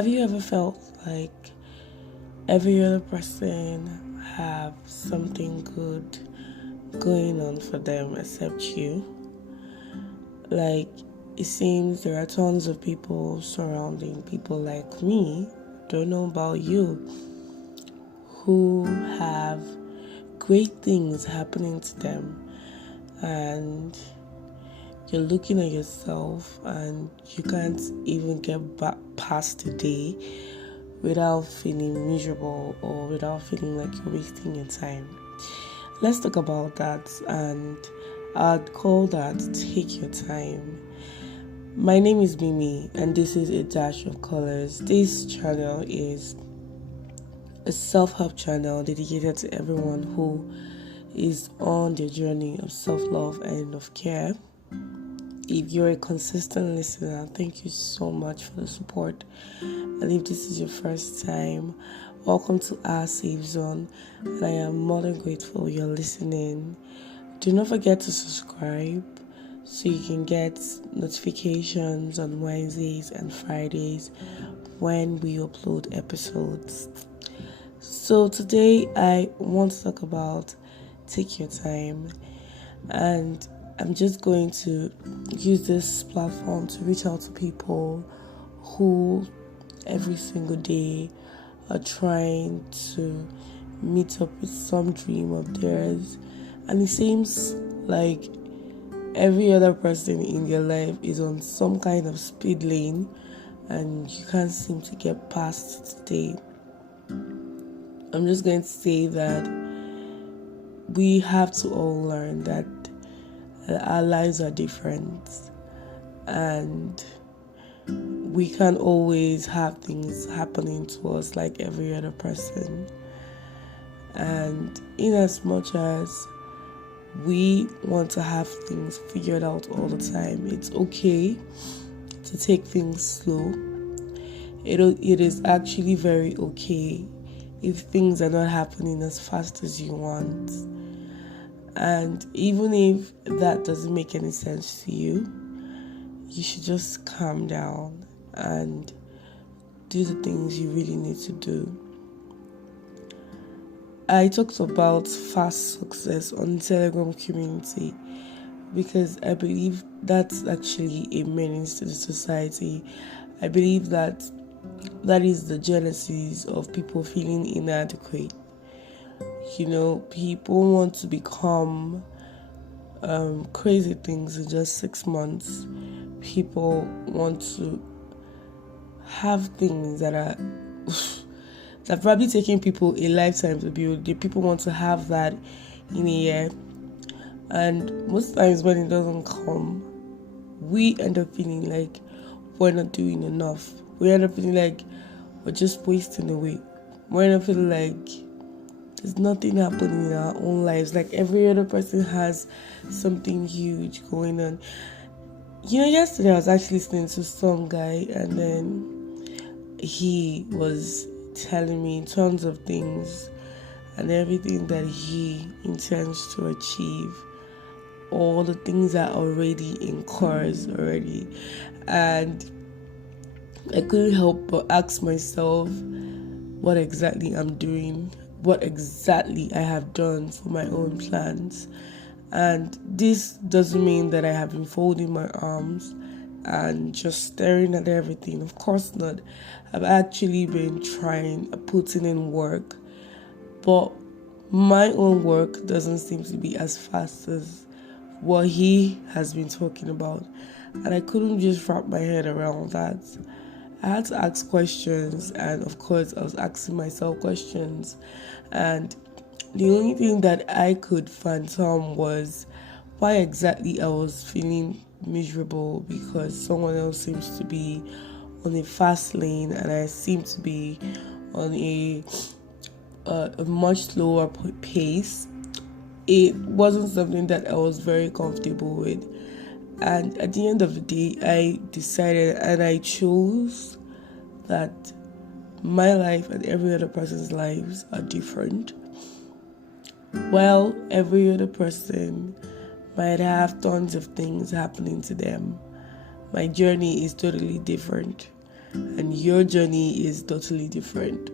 Have you ever felt like every other person have something good going on for them except you? Like, it seems there are tons of people surrounding people like me, don't know about you, who have great things happening to them, and you're looking at yourself and you can't even get back past the day without feeling miserable or without feeling like you're wasting your time. Let's talk about that, and I'd call that take your time. My name is Mimi and this is A Dash of Colors. This channel is a self-help channel dedicated to everyone who is on their journey of self-love and of care. If you're a consistent listener, thank you so much for the support. And if this is your first time, welcome to our safe zone. And I am more than grateful you're listening. Do not forget to subscribe so you can get notifications on Wednesdays and Fridays when we upload episodes. So today I want to talk about take your time, and I'm just going to use this platform to reach out to people who every single day are trying to meet up with some dream of theirs. And it seems like every other person in your life is on some kind of speed lane and you can't seem to get past today. I'm just going to say that we have to all learn that our lives are different and we can't always have things happening to us like every other person. And in as much as we want to have things figured out all the time, it's okay to take things slow. It is actually very okay if things are not happening as fast as you want. And even if that doesn't make any sense to you, you should just calm down and do the things you really need to do. I talked about fast success on the Telegram community because I believe that's actually a menace to the society. I believe that is the genesis of people feeling inadequate. People want to become crazy things in just 6 months. People want to have things that are that probably taking people a lifetime to build. The people want to have that in a year, and most times when it doesn't come, we end up feeling like we're not doing enough. We end up feeling like we're just wasting away. We end up feeling like there's nothing happening in our own lives. Like every other person has something huge going on. Yesterday I was actually listening to some guy, and then he was telling me tons of things and everything that he intends to achieve. All the things are already in course already. And I couldn't help but ask myself what exactly I'm doing, what exactly I have done for my own plans. And this doesn't mean that I have been folding my arms and just staring at everything. Of course not. I've actually been putting in work, but my own work doesn't seem to be as fast as what he has been talking about. And I couldn't just wrap my head around that. I had to ask questions, and of course I was asking myself questions, and the only thing that I could fathom was why exactly I was feeling miserable, because someone else seems to be on a fast lane and I seem to be on a much slower pace. It wasn't something that I was very comfortable with. And at the end of the day, I decided and I chose that my life and every other person's lives are different. While every other person might have tons of things happening to them, my journey is totally different. and your journey is totally different.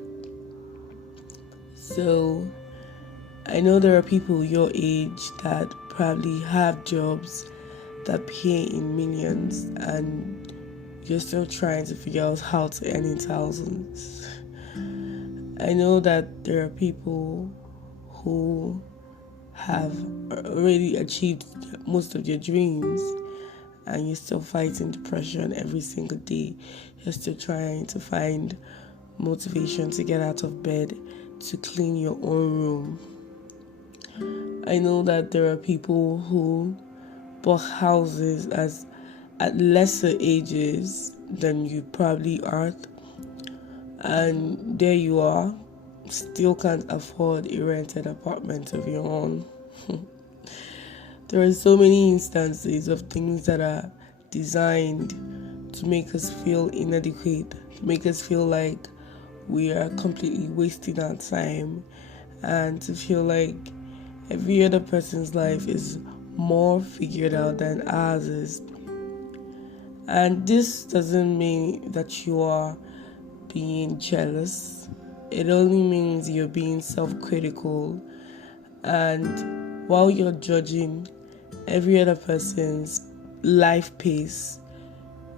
So I know there are people your age that probably have jobs that pay in millions, and you're still trying to figure out how to earn in thousands. I know that there are people who have already achieved most of their dreams, and you're still fighting depression every single day. You're still trying to find motivation to get out of bed, to clean your own room. I know that there are people who bought houses at lesser ages than you probably are, and there you are, still can't afford a rented apartment of your own. There are so many instances of things that are designed to make us feel inadequate, to make us feel like we are completely wasting our time, and to feel like every other person's life is more figured out than ours is. And this doesn't mean that you are being jealous. It only means you're being self-critical, and while you're judging every other person's life pace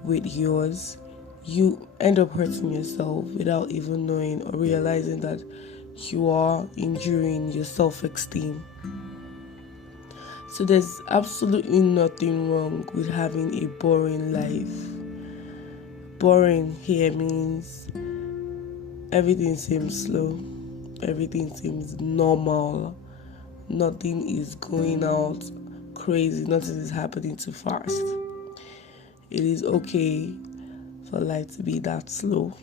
with yours, you end up hurting yourself without even knowing or realizing that you are injuring your self-esteem. So there's absolutely nothing wrong with having a boring life. Boring here means everything seems slow, everything seems normal, nothing is going out crazy, nothing is happening too fast. It is okay for life to be that slow.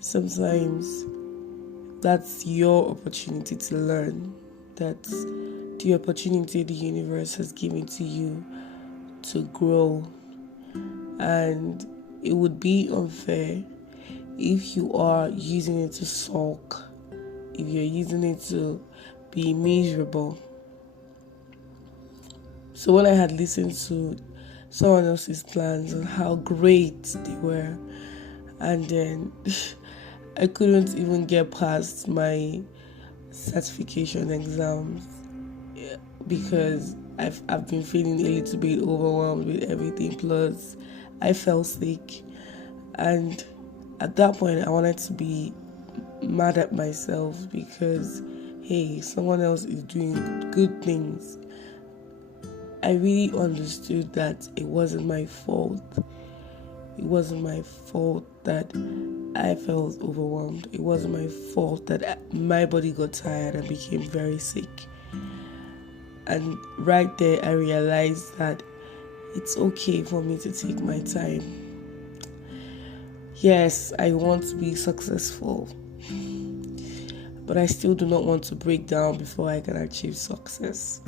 Sometimes that's your opportunity to learn. That's the opportunity the universe has given to you to grow. And it would be unfair if you are using it to sulk, if you're using it to be miserable. So when I had listened to someone else's plans and how great they were, and then I couldn't even get past my certification exams because I've been feeling a little bit overwhelmed with everything. Plus, I fell sick, and at that point, I wanted to be mad at myself because, hey, someone else is doing good things. I really understood that it wasn't my fault. It wasn't my fault that I felt overwhelmed. It wasn't my fault that my body got tired and became very sick. And right there, I realized that it's okay for me to take my time. Yes, I want to be successful, but I still do not want to break down before I can achieve success.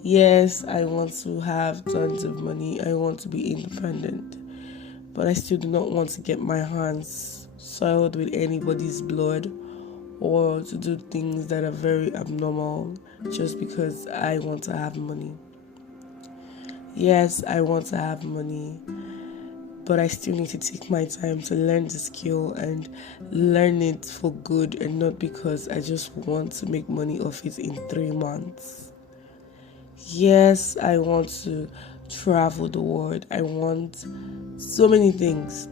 Yes, I want to have tons of money. I want to be independent, but I still do not want to get my hands soiled with anybody's blood or to do things that are very abnormal just because I want to have money. Yes, I want to have money, but I still need to take my time to learn the skill and learn it for good and not because I just want to make money off it in 3 months. Yes, I want to travel the world. I want so many things,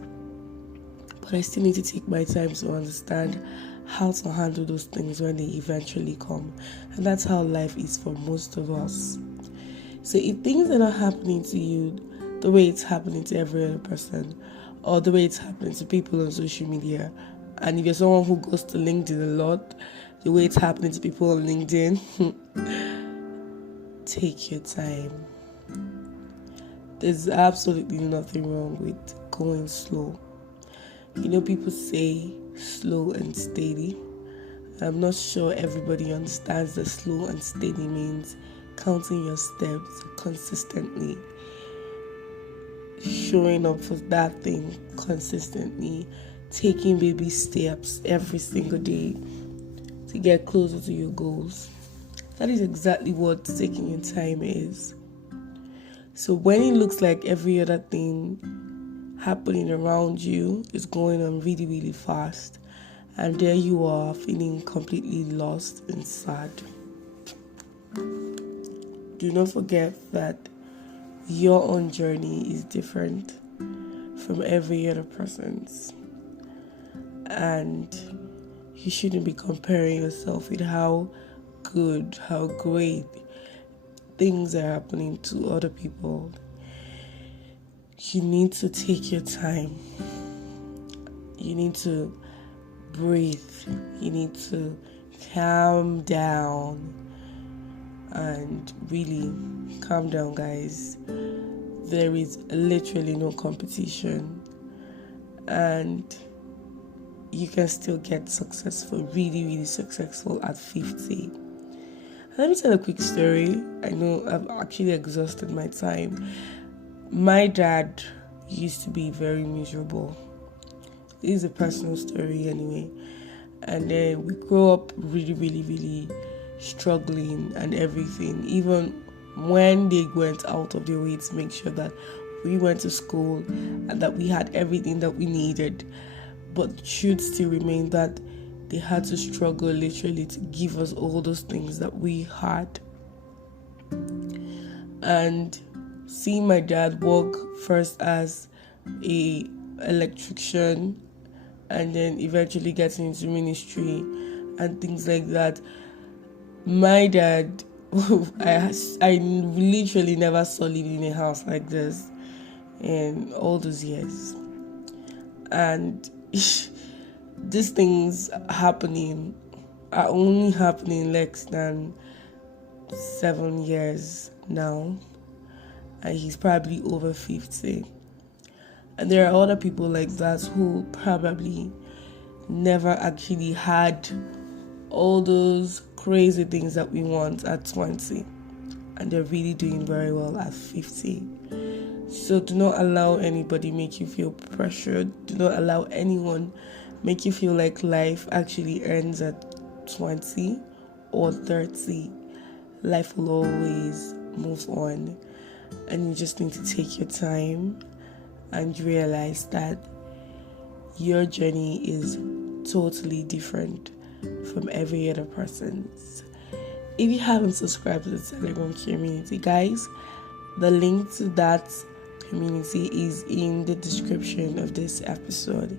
but I still need to take my time to understand how to handle those things when they eventually come. And that's how life is for most of us. So if things are not happening to you the way it's happening to every other person, or the way it's happening to people on social media, and if you're someone who goes to LinkedIn a lot, the way it's happening to people on LinkedIn, take your time. There's absolutely nothing wrong with going slow. You know, people say slow and steady. I'm not sure everybody understands that slow and steady means counting your steps consistently, showing up for that thing consistently, taking baby steps every single day to get closer to your goals. That is exactly what taking your time is. So when it looks like every other thing happening around you is going on really, really fast. And there you are feeling completely lost and sad. Do not forget that your own journey is different from every other person's. And you shouldn't be comparing yourself with how good, how great things are happening to other people. You need to take your time. You need to breathe. You need to calm down. And really calm down, guys. There is literally no competition. And you can still get successful, really, really successful at 50. Let me tell a quick story. I know I've actually exhausted my time. My dad used to be very miserable. This is a personal story anyway. And then we grew up really, really, really struggling and everything. Even when they went out of their way to make sure that we went to school and that we had everything that we needed. But the truth still remained that they had to struggle literally to give us all those things that we had. And seeing my dad work first as a electrician and then eventually getting into ministry and things like that. My dad, I literally never saw living in a house like this in all those years. And these things happening are only happening less than 7 years now. And he's probably over 50. And there are other people like that who probably never actually had all those crazy things that we want at 20. And they're really doing very well at 50. So do not allow anybody make you feel pressured. Do not allow anyone make you feel like life actually ends at 20 or 30. Life will always move on. And you just need to take your time and realize that your journey is totally different from every other person's. If you haven't subscribed to the Telegram community, guys, the link to that community is in the description of this episode.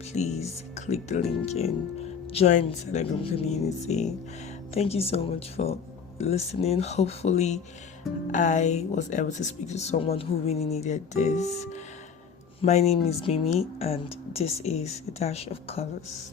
Please click the link and join the Telegram community. Thank you so much for listening. Hopefully I was able to speak to someone who really needed this. My name is Mimi and this is A Dash of Colors.